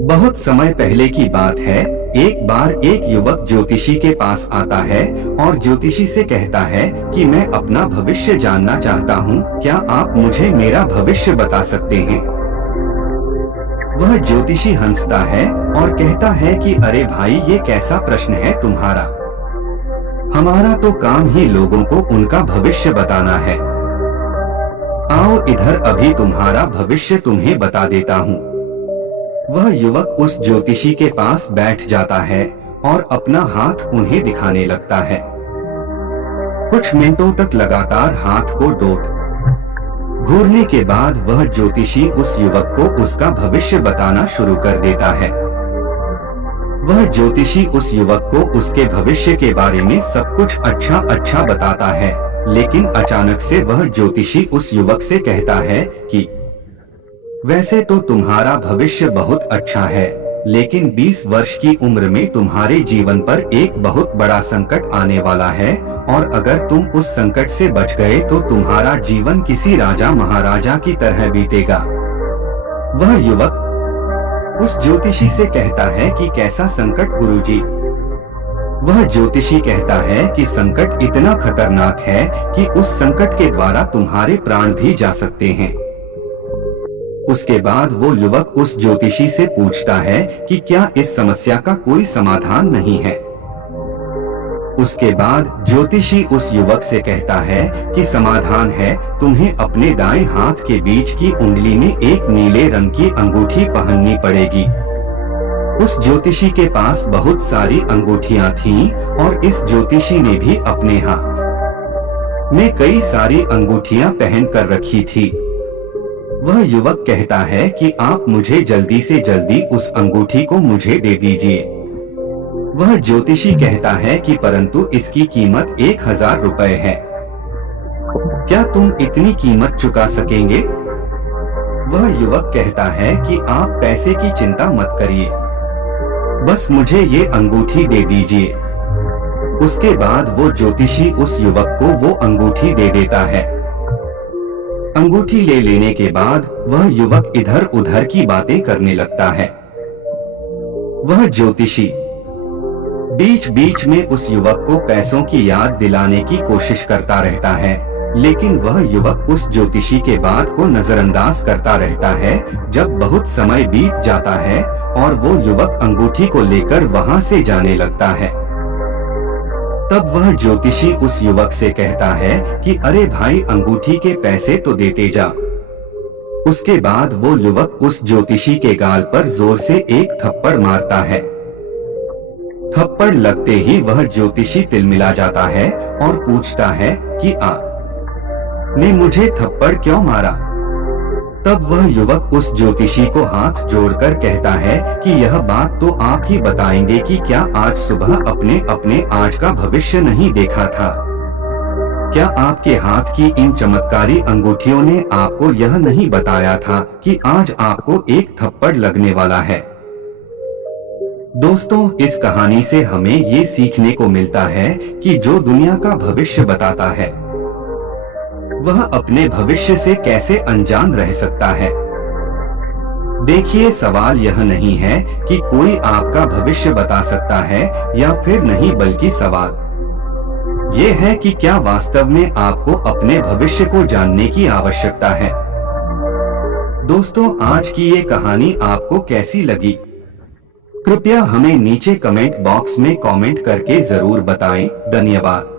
बहुत समय पहले की बात है। एक बार एक युवक ज्योतिषी के पास आता है और ज्योतिषी से कहता है कि मैं अपना भविष्य जानना चाहता हूँ, क्या आप मुझे मेरा भविष्य बता सकते हैं? वह ज्योतिषी हंसता है और कहता है कि अरे भाई, ये कैसा प्रश्न है तुम्हारा। हमारा तो काम ही लोगों को उनका भविष्य बताना है। आओ इधर, अभी तुम्हारा भविष्य तुम्हें बता देता हूँ। वह युवक उस ज्योतिषी के पास बैठ जाता है और अपना हाथ उन्हें दिखाने लगता है। कुछ मिनटों तक लगातार हाथ को घूरने के बाद वह ज्योतिषी उस युवक को उसका भविष्य बताना शुरू कर देता है। वह ज्योतिषी उस युवक को उसके भविष्य के बारे में सब कुछ अच्छा अच्छा बताता है, लेकिन अचानक से वह ज्योतिषी उस युवक से कहता है कि वैसे तो तुम्हारा भविष्य बहुत अच्छा है, लेकिन 20 वर्ष की उम्र में तुम्हारे जीवन पर एक बहुत बड़ा संकट आने वाला है, और अगर तुम उस संकट से बच गए तो तुम्हारा जीवन किसी राजा महाराजा की तरह बीतेगा। वह युवक उस ज्योतिषी से कहता है कि कैसा संकट गुरुजी? वह ज्योतिषी कहता है कि संकट इतना खतरनाक है कि उस संकट के द्वारा तुम्हारे प्राण भी जा सकते हैं। उसके बाद वो युवक उस ज्योतिषी से पूछता है कि क्या इस समस्या का कोई समाधान नहीं है। उसके बाद ज्योतिषी उस युवक से कहता है कि समाधान है, तुम्हें अपने दाएं हाथ के बीच की उंगली में एक नीले रंग की अंगूठी पहननी पड़ेगी। उस ज्योतिषी के पास बहुत सारी अंगूठियां थीं और इस ज्योतिषी ने भी अपने हाथ में कई सारी अंगूठियां पहन कर रखी थी। वह युवक कहता है कि आप मुझे जल्दी से जल्दी उस अंगूठी को मुझे दे दीजिए। वह ज्योतिषी कहता है कि परंतु इसकी कीमत 1000 रुपए है। क्या तुम इतनी कीमत चुका सकेंगे? वह युवक कहता है कि आप पैसे की चिंता मत करिए, बस मुझे ये अंगूठी दे दीजिए। उसके बाद वो ज्योतिषी उस युवक को वो अंगूठी दे देता है। अंगूठी ले लेने के बाद वह युवक इधर उधर की बातें करने लगता है। वह ज्योतिषी बीच बीच में उस युवक को पैसों की याद दिलाने की कोशिश करता रहता है, लेकिन वह युवक उस ज्योतिषी के बात को नजरअंदाज करता रहता है। जब बहुत समय बीत जाता है और वो युवक अंगूठी को लेकर वहां से जाने लगता है, तब वह ज्योतिषी उस युवक से कहता है कि अरे भाई, अंगूठी के पैसे तो देते जा। उसके बाद वो युवक उस ज्योतिषी के गाल पर जोर से एक थप्पड़ मारता है। थप्पड़ लगते ही वह ज्योतिषी तिलमिला जाता है और पूछता है कि आपने मुझे थप्पड़ क्यों मारा? तब वह युवक उस ज्योतिषी को हाथ जोड़कर कहता है कि यह बात तो आप ही बताएंगे कि क्या आज सुबह अपने आज का भविष्य नहीं देखा था? क्या आपके हाथ की इन चमत्कारी अंगूठियों ने आपको यह नहीं बताया था कि आज आपको एक थप्पड़ लगने वाला है? दोस्तों, इस कहानी से हमें ये सीखने को मिलता है कि जो दुनिया का भविष्य बताता है वह अपने भविष्य से कैसे अनजान रह सकता है। देखिए, सवाल यह नहीं है कि कोई आपका भविष्य बता सकता है या फिर नहीं, बल्कि सवाल ये है कि क्या वास्तव में आपको अपने भविष्य को जानने की आवश्यकता है। दोस्तों, आज की ये कहानी आपको कैसी लगी? कृपया हमें नीचे कमेंट बॉक्स में कमेंट करके जरूर बताएं। धन्यवाद।